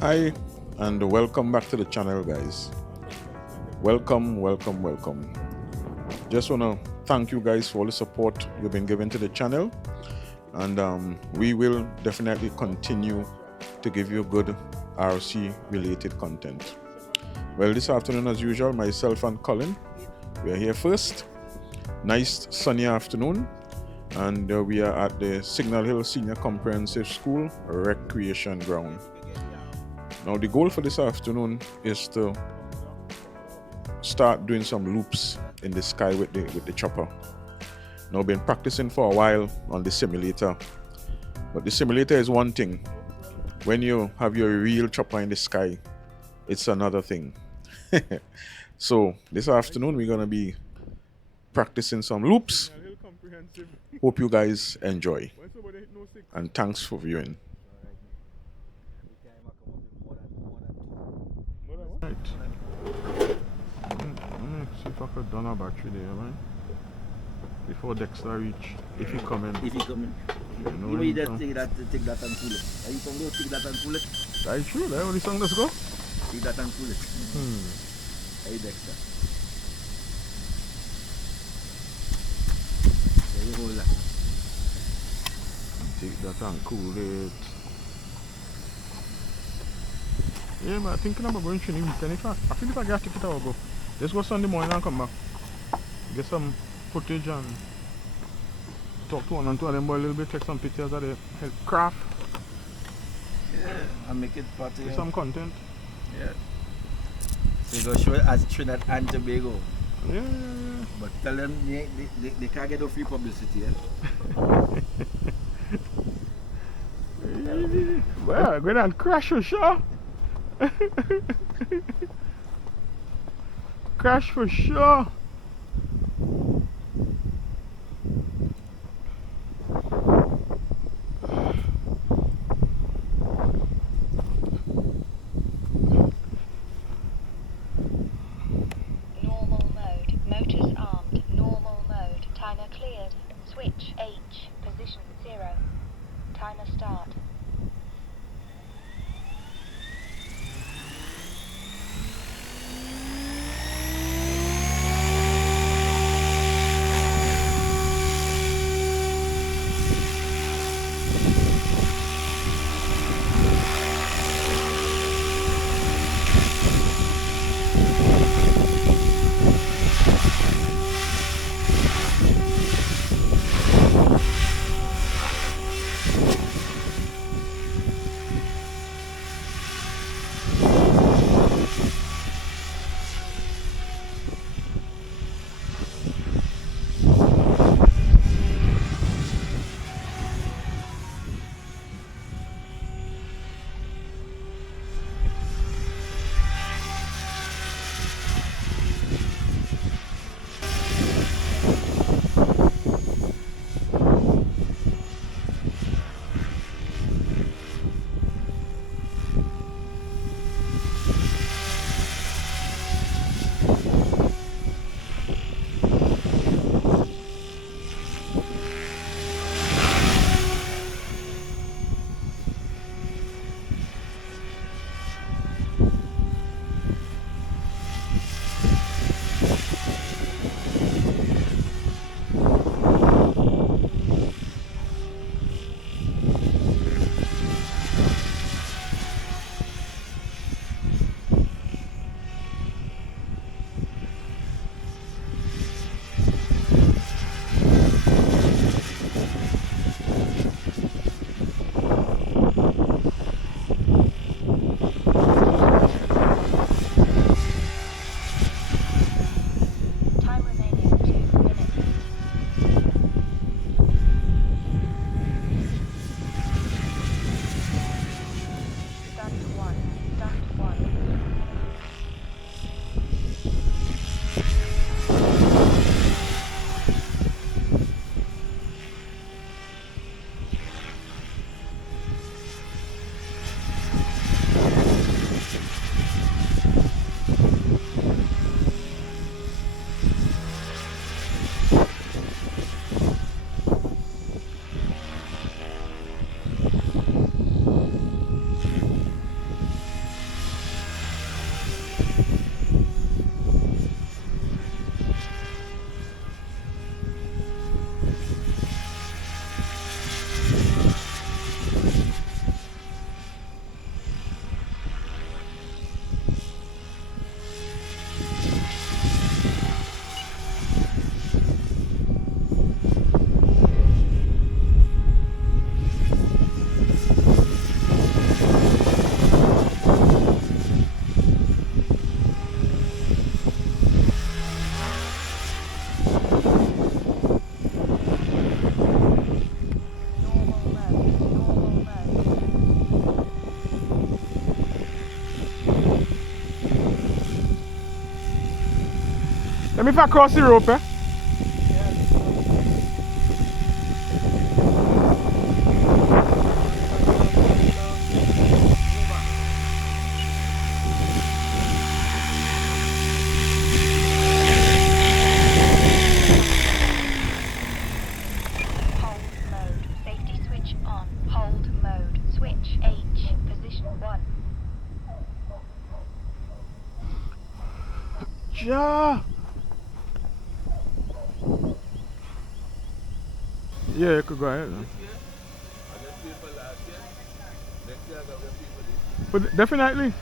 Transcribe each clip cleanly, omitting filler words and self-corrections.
Hi, and welcome back to the channel, guys. Welcome. Just want to thank you guys for all the support you've been giving to the channel, and we will definitely continue to give you good RC related content. Well, this afternoon, as usual, myself and Colin, we are here first. Nice sunny afternoon, and we are at the Signal Hill Senior Comprehensive School Recreation Ground. Now, the goal for this afternoon is to start doing some loops in the sky with the chopper. Now, I've been practicing for a while on the simulator, but the simulator is one thing. When you have your real chopper in the sky, it's another thing. So this afternoon we're gonna be practicing some loops. Hope you guys enjoy, and thanks for viewing. Right. See if I could done a battery there, man. Before Dexter reach, if he come in. If he come in. You know, you just take that and pull it. Are you from there? Take that and pull it. Right, true. There only song let's go. Take that and pull it. Hey Dexter. There you hold that. Take that and cool it. Yeah, man, I'm thinking about going to the weekend. I feel if I get a ticket, I will go. Let's go Sunday morning and come back. Get some footage and talk to one and two of them boys a little bit, take some pictures of the craft. Yeah, and make it part of some content. Yeah. So you go show it as Trinidad and Tobago. Yeah. But tell them they can't get no free publicity. Well, I'm going to crash for sure. Crash for sure. Normal mode. Motors armed. Normal mode. Timer cleared. Switch H. Position 0. Timer start. Let me if I cross the rope, eh? Hold mode. Safety switch on. Hold mode. Switch H. Position 1. Yeah. Yeah, you could go ahead. Man. But definitely.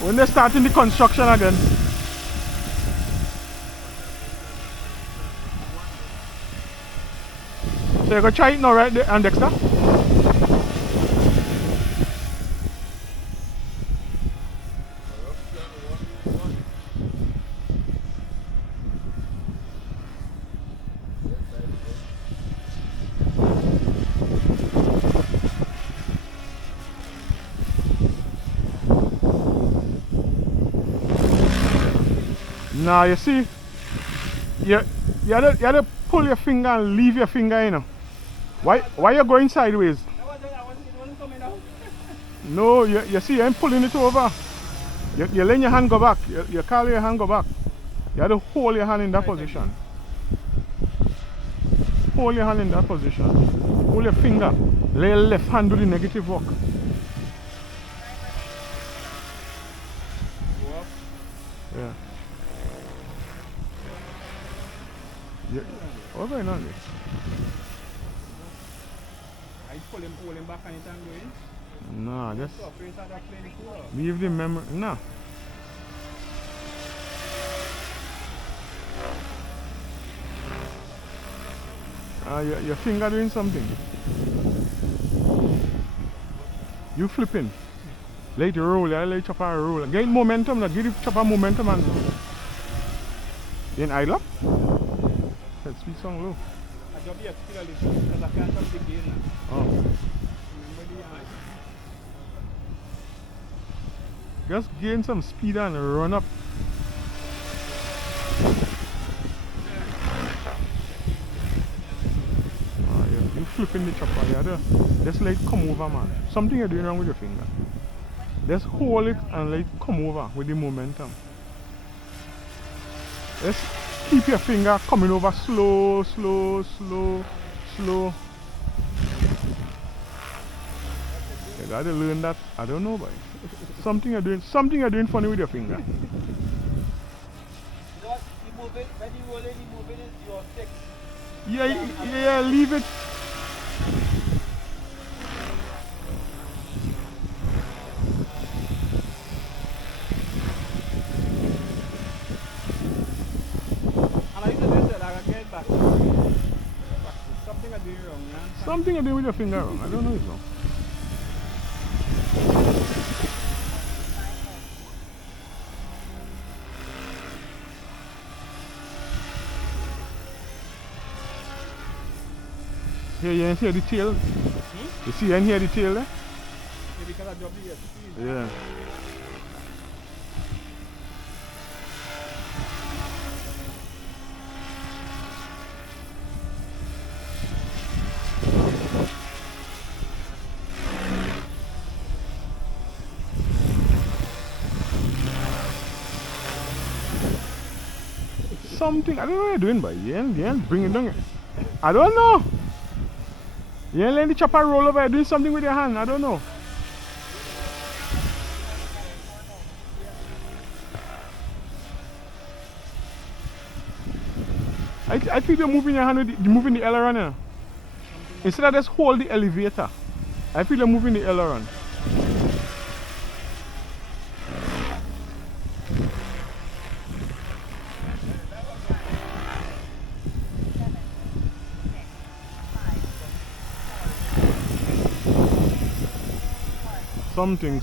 When they're starting the construction again. So you're gonna try it now, right, and Dexter? Nah, you see, you had to pull your finger and leave your finger, you know. Why you going sideways? No, you see, you ain't pulling it over. You're letting your hand go back. You call your hand go back. You have to hold your hand in that position. Hold your hand in that position. Hold your finger. Let your left hand do the negative work. Yeah. What's going on there? I pull him back anytime going. Nah, just So afraid that plane cooler. leave the memory. Nah. Your finger doing something. You flipping. Let it roll, let the chopper roll. Get momentum, give the chopper momentum and then idle up. Let's speed song low. I drop the speed a little because I can't come the gain now. Oh. Remember the Just gain some speed and run up. You flipping the chopper, just let it come over, man. Something you're doing wrong with your finger. Just hold it and let it come over with the momentum. Just keep your finger coming over slow, slow, slow, slow. You gotta learn that. I don't know, boy. Something you're doing funny with your finger. You know what? You move it, when you roll it, you move it is your stick. Yeah, leave it. And I used to do that, I can get back. Something I doing wrong, man. Something you're doing with your finger wrong. I don't know it's wrong. Here, you hear the tail? You see and hear the tail there? Yeah, because I dropped the speed. Yeah. Something, I don't know what you're doing, but you ain't bring it down. I don't know. You ain't letting the chopper roll over, you're doing something with your hand, I don't know. I feel you're moving your hand with you're moving the aileron, you know. Instead of just hold the elevator, I feel you're moving the aileron. Something.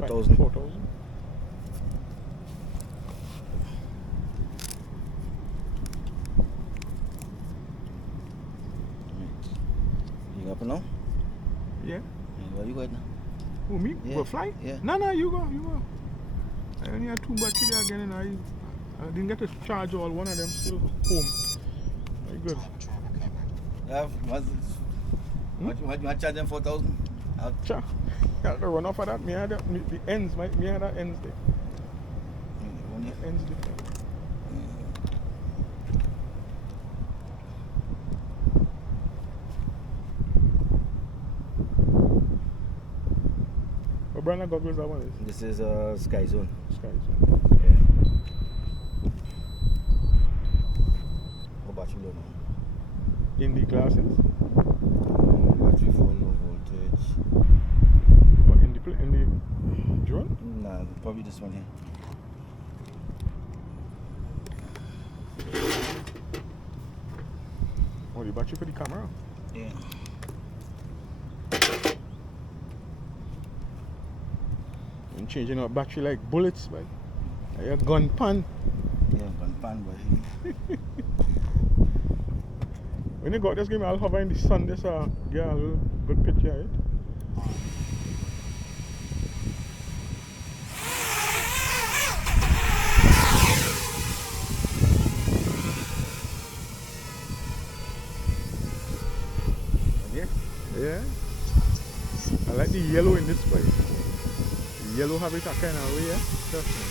4,000. 4,000. You up now? Yeah. Where you going now? Who, me? Yeah. Go fly? Yeah. No, you go. I only had 2 batteries there again and I didn't get to charge all. One of them still home. Very good. What charge them 4,000? Cha. Got to run off of that. Me had the ends. Me had the ends there. Ends different. What brand of goggles that one is? This is Sky Zone. Sky Zone. Yeah. How battery low now? In the glasses? Battery full, low voltage. What, in the drone? Nah, probably this one here. Oh, the battery for the camera? Yeah. And changing out battery like bullets, man. Like a gun pan. Yeah, gun pan, boy. When you go out, just give me, I'll hover in the sun, just get a little good picture of it. Yeah. I like the yellow in this place. The yellow have it a kind of way, yeah? Trust me.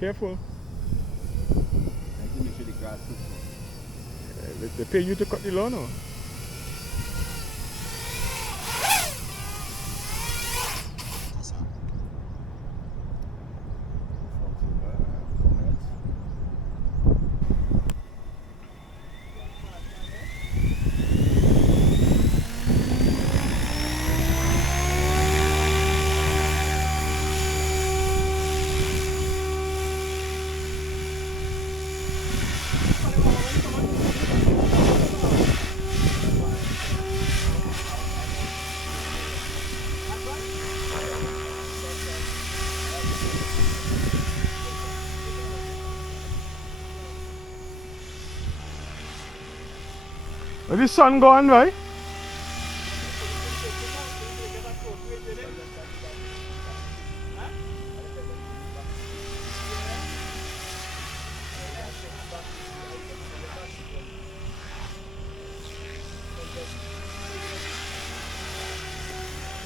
Careful. I can make sure the grass is They pay you to cut the lawn, or? Where the sun gone, right?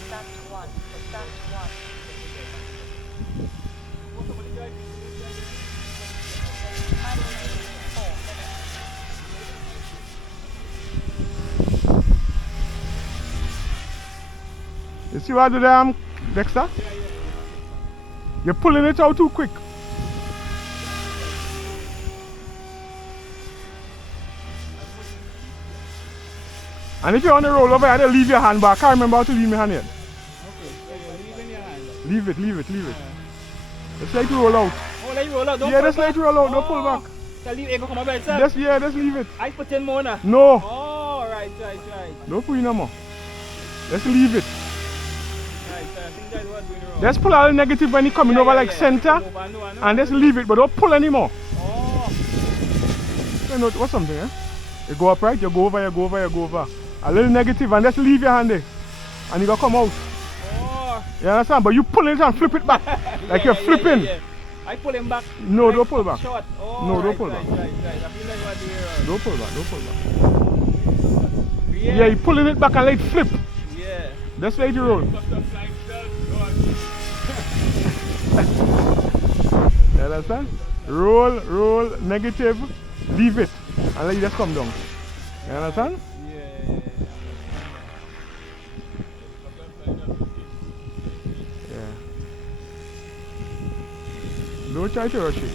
Stand 1. Stand 1. Time remaining 4 minutes. You see what I do there, Dexter? You're pulling it out too quick. And if you want to roll over here, leave your hand back. I can't remember how to leave my hand yet. Leave in your hand. Leave it. Just let it roll out. Oh, let it roll out. Don't Yeah, pull just let it roll out. Don't pull Oh. back. So leave it go come by itself. Just leave it. I put in more now. No, Oh, right. don't put it no more. Just leave it. Right, I think that's what we're doing wrong. Just pull out the negative when it's coming over like center. Move on, no. And just leave it, but don't pull anymore. Oh, You know what's something, eh? You go up right, you go over. A little negative and just leave your hand there. And you gotta come out. oh. You understand? But you pull it and flip it back. Like you're flipping. Yeah. I pull him back. No, Right, don't pull back. Short. Oh, No, don't right, pull right, back. Right. I feel like what we're Don't pull back. Yeah. Yeah, you pulling it back and let it flip. Yeah. That's why you roll. You understand? Roll, negative, leave it. And let it just come down. You understand? Yeah. Yeah. Don't try to rush it.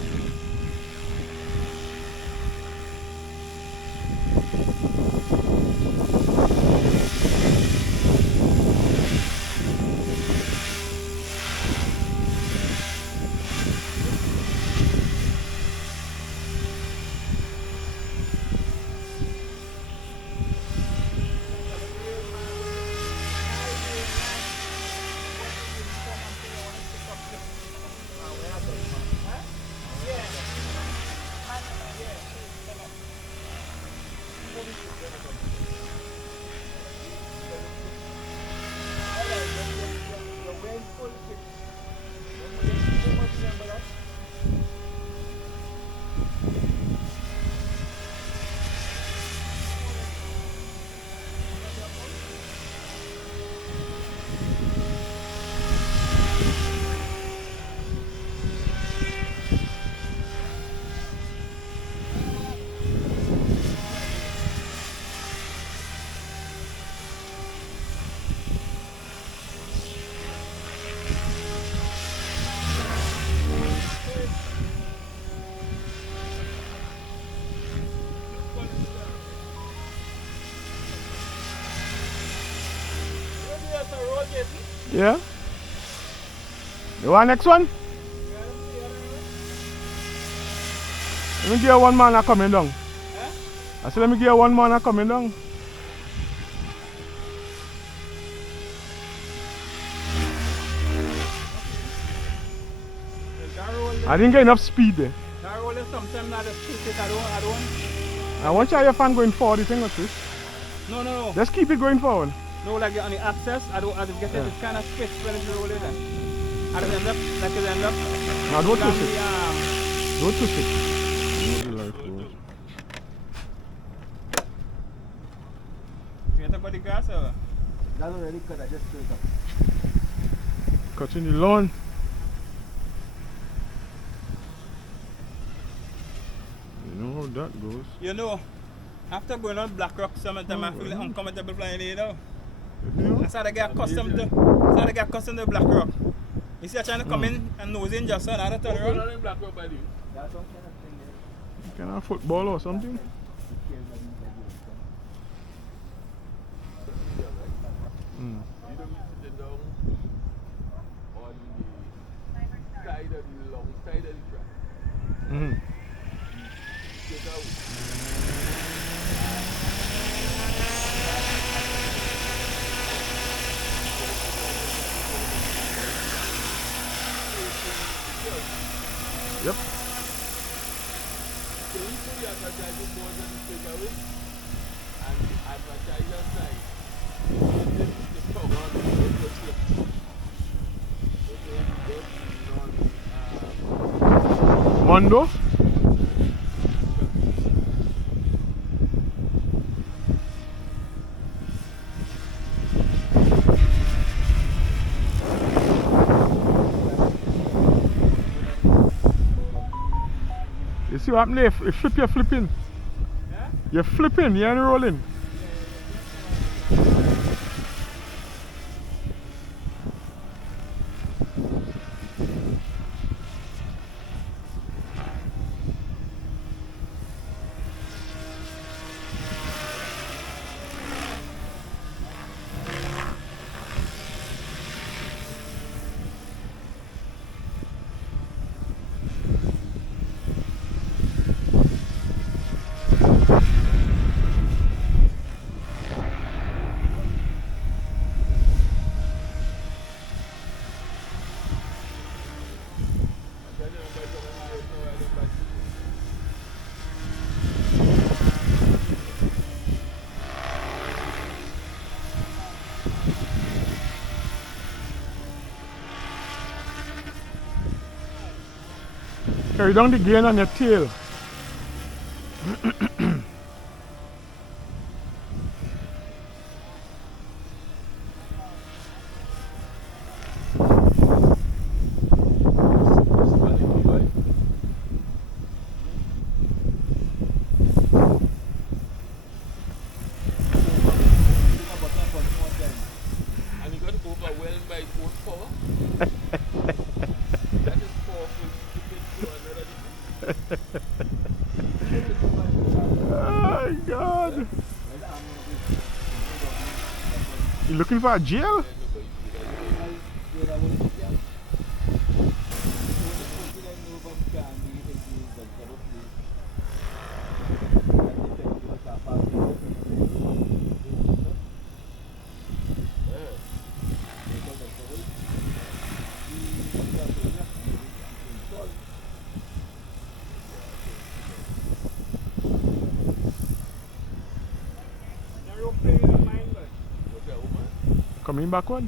Time remaining 2 minutes. Yeah? You want next one? Let me give you one man a coming down. I said let me give you one man a coming down. I didn't get enough speed there. That roll is sometimes not just push it. I don't. I want you your fan going forward, you think what's this? No. Just keep it going forward. No, like on the access, I don't get it. It's kind of twist when it's rolling. I don't end up like it end up. Now don't twist it. The, Don't twist it. you get up on the grass or? That's already cut, I just straight up. Cutting the lawn. You know how that goes. You know, after going on Black Rock sometimes I feel uncomfortable flying here now. You know? I started to get accustomed to Black Rock. You see I trying to come in and nosing just so I turn around. That's some kind of thing there. Kind of football or something? Mm. You don't sit down on the side of the long side of the track. Mm-hmm. Get out. Yep. So you put the advertising board on the takeaway and the advertiser side. This is the cover on the flip. Okay, that's Mondo? You see what happened there? You flip, you're flipping. Yeah? You're flipping, you ain't rolling. Carry down the gain on your tail. You looking for a jail? Coming backward?